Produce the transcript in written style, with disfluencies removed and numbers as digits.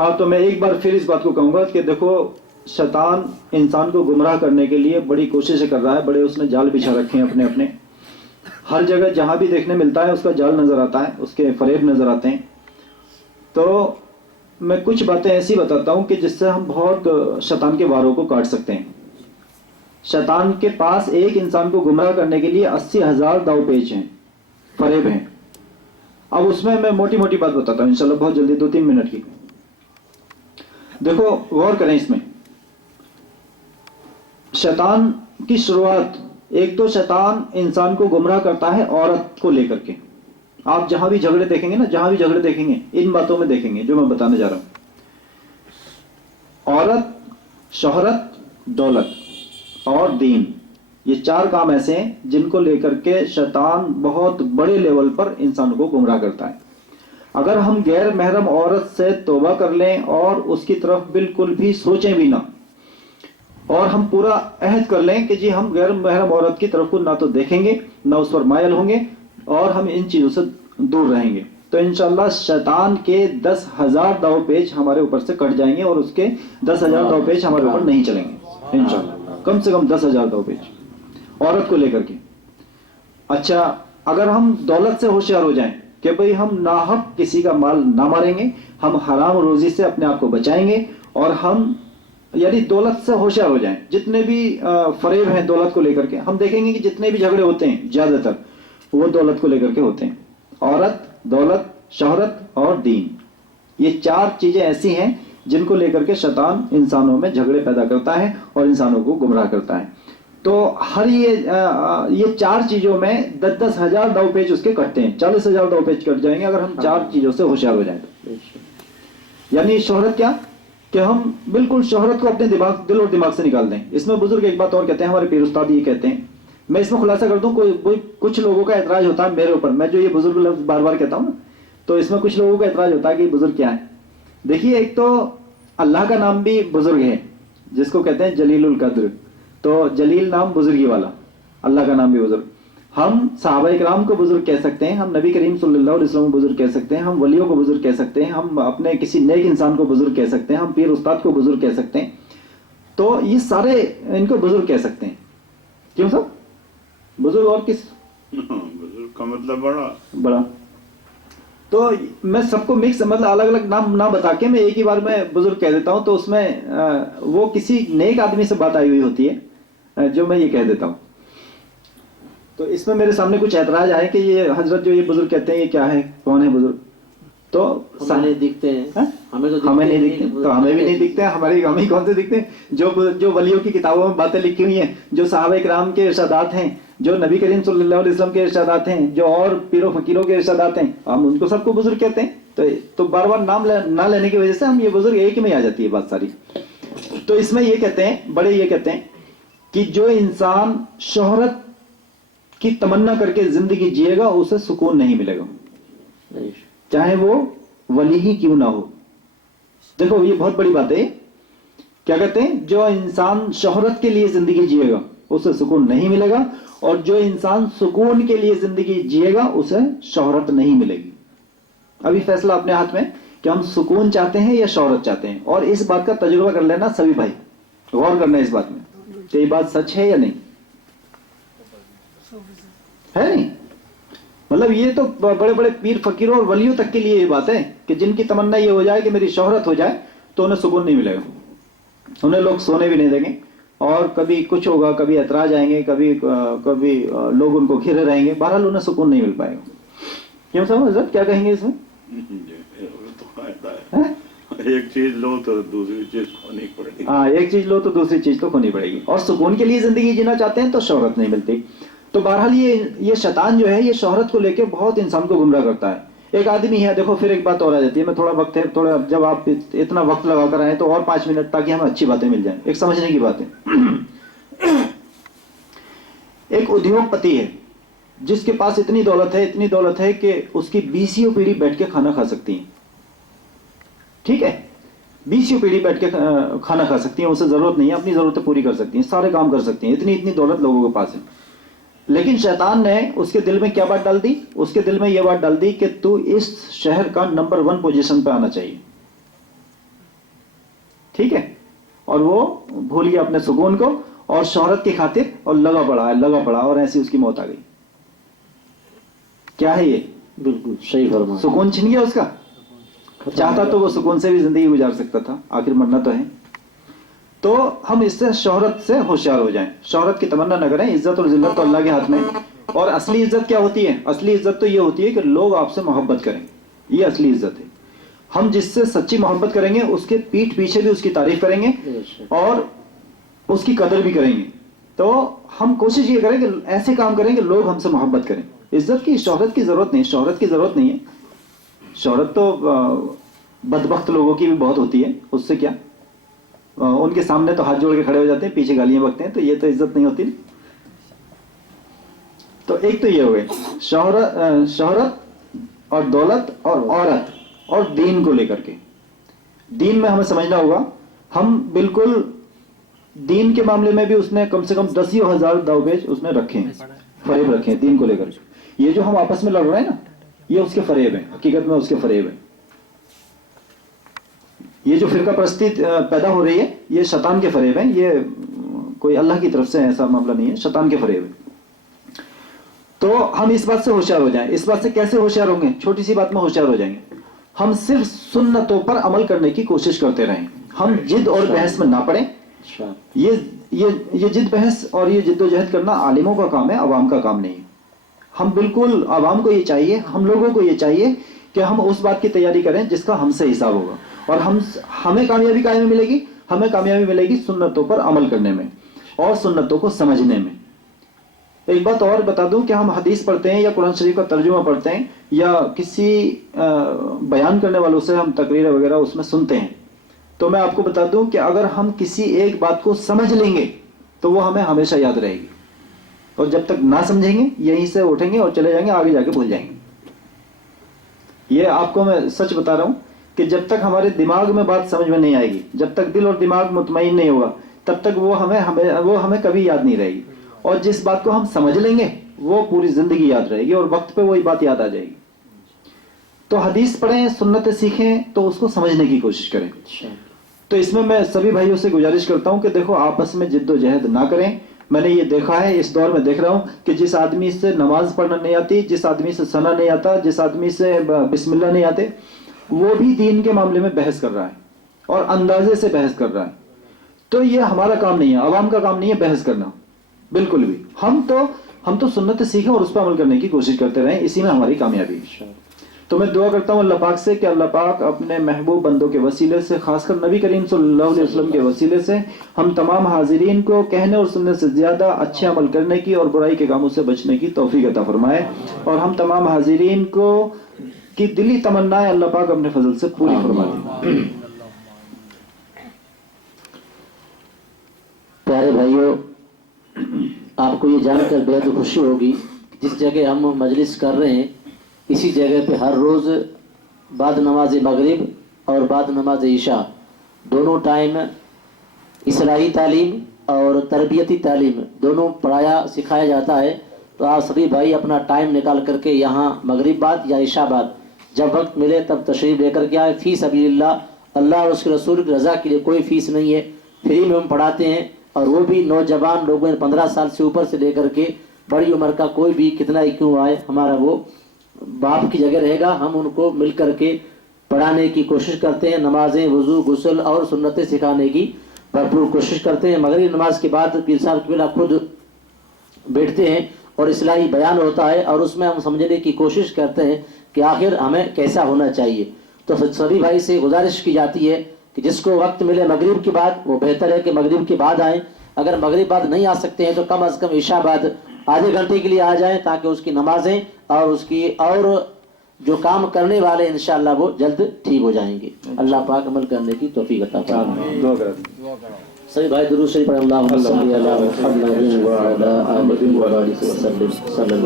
ہاں تو میں ایک بار پھر اس بات کو کہوں گا کہ دیکھو شیطان انسان کو گمراہ کرنے کے لیے بڑی کوششیں کر رہا ہے، بڑے اس نے جال بچھا رکھے ہیں اپنے اپنے، ہر جگہ جہاں بھی دیکھنے ملتا ہے اس کا جال نظر آتا ہے، اس کے فریب نظر آتے ہیں. تو میں کچھ باتیں ایسی بتاتا ہوں کہ جس سے ہم بہت شیطان کے واروں کو کاٹ سکتے ہیں. شیطان کے پاس ایک انسان کو گمراہ کرنے کے لیے 80,000 داؤ پیچ ہیں، فریب ہیں. اب اس میں موٹی موٹی بات بتاتا ہوں انشاءاللہ بہت جلدی، 2-3 منٹ کی. دیکھو غور کریں اس میں. شیطان کی شروعات، ایک تو شیطان انسان کو گمراہ کرتا ہے عورت کو لے کر کے. آپ جہاں بھی جھگڑے دیکھیں گے نا، جہاں بھی جھگڑے دیکھیں گے ان باتوں میں دیکھیں گے جو میں بتانے جا رہا ہوں. عورت، شہرت، دولت اور دین، یہ 4 کام ایسے ہیں جن کو لے کر کے شیطان بہت بڑے لیول پر انسان کو گمراہ کرتا ہے. اگر ہم غیر محرم عورت سے توبہ کر لیں اور اس کی طرف بالکل بھی سوچیں بھی نہ، اور ہم پورا عہد کر لیں کہ جی ہم غیر محرم عورت کی طرف کو نہ تو دیکھیں گے نہ اس پر مائل ہوں گے اور ہم ان چیزوں سے دور رہیں گے، تو انشاءاللہ شیطان کے 10,000 داؤ پیچ ہمارے اوپر سے کٹ جائیں گے اور اس کے 10,000 داؤ پیچ ہمارے اوپر نہیں چلیں گے انشاءاللہ. کم سے کم 10,000 داؤ پیچ عورت کو لے کر کے. اچھا، اگر ہم دولت سے ہوشیار ہو جائیں کہ بھئی ہم ناحق کسی کا مال نہ ماریں گے، ہم حرام روزی سے اپنے آپ کو بچائیں گے، اور ہم یعنی دولت سے ہوشیار ہو جائیں. جتنے بھی فریب ہیں دولت کو لے کر کے، ہم دیکھیں گے کہ جتنے بھی جھگڑے ہوتے ہیں زیادہ تر وہ دولت کو لے کر کے ہوتے ہیں. عورت، دولت، شہرت اور دین، یہ 4 چیزیں ایسی ہیں جن کو لے کر کے شیطان انسانوں میں جھگڑے پیدا کرتا ہے اور انسانوں کو گمراہ کرتا ہے. تو ہر یہ 4 چیزوں میں 10,000 داؤ پیچ اس کے کٹتے ہیں. 40,000 داؤ پیچ کٹ جائیں گے اگر ہم 4 چیزوں سے ہوشیار ہو جائیں تو. یعنی شہرت کیا کہ ہم بالکل شہرت کو اپنے دل اور دماغ سے نکال دیں. اس میں بزرگ ایک بات اور کہتے ہیں، ہمارے پیر استاد یہ کہتے ہیں، میں اس میں خلاصہ کر دوں. کچھ لوگوں کا اعتراض ہوتا ہے میرے اوپر، میں جو یہ بزرگ لفظ بار بار کہتا ہوں نا، تو اس میں کچھ لوگوں کا اعتراض ہوتا ہے کہ بزرگ کیا ہے. دیکھیے، ایک تو اللہ کا نام بھی بزرگ ہے جس کو کہتے ہیں جلیل القدر، تو جلیل نام بزرگی والا، اللہ کا نام بھی بزرگ. ہم صحابہ اکرام کو بزرگ کہہ سکتے ہیں، ہم نبی کریم صلی اللہ علیہ وسلم کو بزرگ کہہ سکتے ہیں، ہم ولیوں کو بزرگ کہہ سکتے ہیں، ہم اپنے کسی نیک انسان کو بزرگ کہہ سکتے ہیں، ہم پیر استاد کو بزرگ کہہ سکتے ہیں. تو یہ سارے ان کو بزرگ کہہ سکتے ہیں. کیوں صاحب؟ بزرگ اور کس؟ بزرگ کا مطلب بڑا. تو میں سب کو مکس مطلب الگ الگ نام نہ بتا کے میں ایک ہی بار میں بزرگ کہہ دیتا ہوں، تو اس میں وہ کسی نیک آدمی سے بات آئی ہوئی ہوتی ہے جو میں یہ کہہ دیتا ہوں. تو اس میں میرے سامنے کچھ اعتراض آئے کہ یہ حضرت جو یہ بزرگ کہتے ہیں یہ کیا ہے، کون ہے بزرگ؟ تو ہمیں دکھتے ہیں، ہمیں نہیں دکھتے، تو ہمیں بھی نہیں دکھتے ہیں. ہمیں کون سے دکھتے ہیں؟ جو ولیوں کی کتابوں میں باتیں لکھی ہوئی ہیں، جو صحابہ کرام کے ارشادات ہیں، جو نبی کریم صلی اللہ علیہ وسلم کے ارشادات ہیں، جو اور پیر و فقیروں کے ارشادات ہیں، ہم ان کو سب کو بزرگ کہتے ہیں. تو بار بار نام نہ لینے کی وجہ سے ہم یہ بزرگ ایک ہی میں آ جاتی ہے بات ساری. تو اس میں یہ کہتے ہیں، بڑے یہ کہتے ہیں کہ جو انسان شہرت کی تمنا کر کے زندگی جیے گا اسے سکون نہیں ملے گا، چاہے وہ ولی ہی کیوں نہ ہو. دیکھو یہ بہت بڑی بات ہے. کیا کہتے ہیں؟ جو انسان شہرت کے لیے زندگی جیے گا اسے سکون نہیں ملے گا، اور جو انسان سکون کے لیے زندگی جیے گا اسے شہرت نہیں ملے گی. ابھی فیصلہ اپنے ہاتھ میں کہ ہم سکون چاہتے ہیں یا شہرت چاہتے ہیں. اور اس بات کا تجربہ کر لینا سبھی بھائی، غور کرنا اس بات میں کہ یہ بات سچ ہے یا نہیں ہے. نہیں مطلب یہ تو بڑے بڑے پیر فقیروں اور ولیوں تک کے لیے یہ بات ہے کہ جن کی تمنا یہ ہو جائے کہ میری شہرت ہو جائے تو انہیں سکون نہیں ملے گا، انہیں لوگ سونے بھی نہیں دیں گے، اور کبھی کچھ ہوگا، کبھی اعتراض آئیں گے، کبھی لوگ ان کو گھیرے رہیں گے، بہرحال انہیں سکون نہیں مل پائے گا. کیوں صاحب حضرت کیا کہیں گے اس میں؟ ایک چیز لو تو دوسری چیز کھونی پڑے گی. ہاں، ایک چیز لو تو دوسری چیز تو کھونی پڑے گی. اور سکون کے لیے زندگی جینا چاہتے ہیں تو شہرت نہیں ملتی. تو بہرحال یہ شیطان جو ہے یہ شہرت کو لے کے بہت انسان کو گمراہ کرتا ہے. ایک آدمی ہے، دیکھو پھر ایک بات اور آ جاتی ہے، میں تھوڑا وقت ہے، تھوڑا جب آپ اتنا وقت لگا کر آئے تو اور 5 منٹ تاکہ ہمیں اچھی باتیں مل جائیں. ایک سمجھنے کی بات ہے. ایک ادیوگ پتی ہے جس کے پاس اتنی دولت ہے کہ اس کی 20 پیڑھی بیٹھ کے کھانا کھا سکتی ہیں. ٹھیک ہے، 20 پیڑھی بیٹھ کے کھانا کھا سکتی ہیں، اسے ضرورت نہیں ہے، اپنی ضرورتیں پوری کر سکتی ہیں، سارے کام کر سکتی ہیں، اتنی دولت لوگوں کے پاس ہے. لیکن شیطان نے اس کے دل میں کیا بات ڈال دی؟ اس کے دل میں یہ بات ڈال دی کہ تو اس شہر کا نمبر 1 پوزیشن پہ آنا چاہیے. ٹھیک ہے, اور وہ بھول گیا اپنے سکون کو اور شہرت کی خاطر اور لگا پڑا اور ایسی اس کی موت آ گئی. کیا ہے یہ؟ بالکل صحیح فرمایا. سکون چھن گیا اس کا. چاہتا تو وہ سکون سے بھی زندگی گزار سکتا تھا, آخر مرنا تو ہے. تو ہم اس سے شہرت سے ہوشیار ہو جائیں, شہرت کی تمنا نہ کریں. عزت اور ذلت تو اللہ کے ہاتھ میں ہے. اور اصلی عزت کیا ہوتی ہے؟ اصلی عزت تو یہ ہوتی ہے کہ لوگ آپ سے محبت کریں, یہ اصلی عزت ہے. ہم جس سے سچی محبت کریں گے اس کے پیٹھ پیچھے بھی اس کی تعریف کریں گے اور اس کی قدر بھی کریں گے. تو ہم کوشش یہ کریں کہ ایسے کام کریں کہ لوگ ہم سے محبت کریں. عزت کی, شہرت کی ضرورت نہیں, شہرت کی ضرورت نہیں ہے. شہرت تو بدبخت لوگوں کی بھی بہت ہوتی ہے, اس سے کیا, ان کے سامنے تو ہاتھ جوڑ کے کھڑے ہو جاتے ہیں, پیچھے گالیاں بکتے ہیں, تو یہ تو عزت نہیں ہوتی. تو ایک تو یہ ہو گئے شہرت اور دولت اور عورت اور دین کو لے کر کے. دین میں ہمیں سمجھنا ہوگا, ہم بالکل دین کے معاملے میں بھی اس نے کم سے کم 10,000 داؤ پیچ اس نے رکھے ہیں, فریب رکھے ہیں دین کو لے کر کے. یہ جو ہم آپس میں لڑ رہے ہیں نا, یہ اس کے فریب ہیں, حقیقت میں اس کے فریب ہیں. یہ جو فرقہ پرستی پیدا ہو رہی ہے یہ شیطان کے فریب ہیں, یہ کوئی اللہ کی طرف سے ایسا معاملہ نہیں ہے, شیطان کے فریب ہیں. تو ہم اس بات سے ہوشیار ہو جائیں. اس بات سے کیسے ہوشیار ہوں گے؟ چھوٹی سی بات میں ہوشیار ہو جائیں گے. ہم صرف سنتوں پر عمل کرنے کی کوشش کرتے رہیں. ہم جد اور بحث میں نہ پڑیں. یہ جد بحث اور یہ جد و جہد کرنا عالموں کا کام ہے, عوام کا کام نہیں. ہم بالکل عوام کو یہ چاہیے, ہم لوگوں کو یہ چاہیے کہ ہم اس بات کی تیاری کریں جس کا ہم سے حساب ہوگا. اور ہمیں کامیابی کہاں میں ملے گی؟ ہمیں کامیابی ملے گی سنتوں پر عمل کرنے میں اور سنتوں کو سمجھنے میں. ایک بات اور بتا دوں کہ ہم حدیث پڑھتے ہیں یا قرآن شریف کا ترجمہ پڑھتے ہیں یا کسی بیان کرنے والوں سے ہم تقریر وغیرہ اس میں سنتے ہیں, تو میں آپ کو بتا دوں کہ اگر ہم کسی ایک بات کو سمجھ لیں گے تو وہ ہمیں ہمیشہ یاد رہے گی, اور جب تک نہ سمجھیں گے یہیں سے اٹھیں گے اور چلے جائیں گے, آگے جا کے بھول جائیں گے. یہ آپ کو میں سچ بتا رہا ہوں کہ جب تک ہمارے دماغ میں بات سمجھ میں نہیں آئے گی, جب تک دل اور دماغ مطمئن نہیں ہوگا, تب تک وہ ہمیں کبھی یاد نہیں رہے گی. اور جس بات کو ہم سمجھ لیں گے وہ پوری زندگی یاد رہے گی اور وقت پہ وہی بات یاد آ جائے گی. تو حدیث پڑھیں, سنتیں سیکھیں, تو اس کو سمجھنے کی کوشش کریں. تو اس میں سبھی بھائیوں سے گزارش کرتا ہوں کہ دیکھو آپس میں جد و جہد نہ کریں. میں نے یہ دیکھا ہے, اس دور میں دیکھ رہا ہوں کہ جس آدمی سے نماز پڑھنا نہیں آتی, جس آدمی سے ثنا نہیں آتا, جس آدمی سے بسم اللہ نہیں آتے, وہ بھی دین کے معاملے میں بحث کر رہا ہے اور اندازے سے بحث کر رہا ہے. تو یہ ہمارا کام نہیں ہے, عوام کا کام نہیں ہے بحث کرنا بالکل بھی. ہم تو سنت سیکھیں اور اس پہ عمل کرنے کی کوشش کرتے رہیں, اسی میں ہماری کامیابی ہے. تو میں دعا کرتا ہوں اللہ پاک سے کہ اللہ پاک اپنے محبوب بندوں کے وسیلے سے, خاص کر نبی کریم صلی اللہ علیہ وسلم کے وسیلے سے, ہم تمام حاضرین کو کہنے اور سننے سے زیادہ اچھے عمل کرنے کی اور برائی کے کاموں سے بچنے کی توفیق عطا فرمائے. اور ہم تمام حاضرین کو کی دلی تمنائیں اللہ پاک اپنے فضل سے پوری فرما دیں. پیارے بھائیوں, آپ کو یہ جان کر بے حد خوشی ہوگی جس جگہ ہم مجلس کر رہے ہیں اسی جگہ پہ ہر روز بعد نماز مغرب اور بعد نماز عشاء دونوں ٹائم اصلاحی تعلیم اور تربیتی تعلیم دونوں پڑھایا سکھایا جاتا ہے. تو آپ سبھی بھائی اپنا ٹائم نکال کر کے یہاں مغرب بعد یا عشاء بعد جب وقت ملے تب تشریف لے کر کے آئے. فی سبیل اللہ, اللہ اور اس کے رسول کی رضا کے لیے کوئی فیس نہیں ہے, فری میں ہم پڑھاتے ہیں. اور وہ بھی نوجوان لوگوں 15 سال سے اوپر سے لے کر کے بڑی عمر کا کوئی بھی کتنا ہی کیوں آئے, ہمارا وہ باپ کی جگہ رہے گا. ہم ان کو مل کر کے پڑھانے کی کوشش کرتے ہیں. نمازیں, وضو, غسل اور سنتیں سکھانے کی بھرپور کوشش کرتے ہیں. مغرب نماز کے بعد پیر صاحب قبلہ خود بیٹھتے ہیں اور اصلاحی بیان ہوتا ہے اور اس میں ہم سمجھنے کی کوشش کرتے ہیں کہ آخر ہمیں کیسا ہونا چاہیے. تو سبھی بھائی سے گزارش کی جاتی ہے کہ جس کو وقت ملے مغرب کے بعد وہ بہتر ہے کہ مغرب کے بعد آئیں. اگر مغرب بعد نہیں آ سکتے ہیں تو کم از کم عشاء بعد آدھے گھنٹے کے لیے آ جائیں تاکہ اس کی نمازیں اور اس کی اور جو کام کرنے والے انشاءاللہ وہ جلد ٹھیک ہو جائیں گے. اللہ پاک عمل کرنے کی توفیق عطا فرمائے. دعا کریں. سبھی بھائی درود شریف پڑھیں. اللہم صلی علی محمد وعلی آلہ محمد وسلم.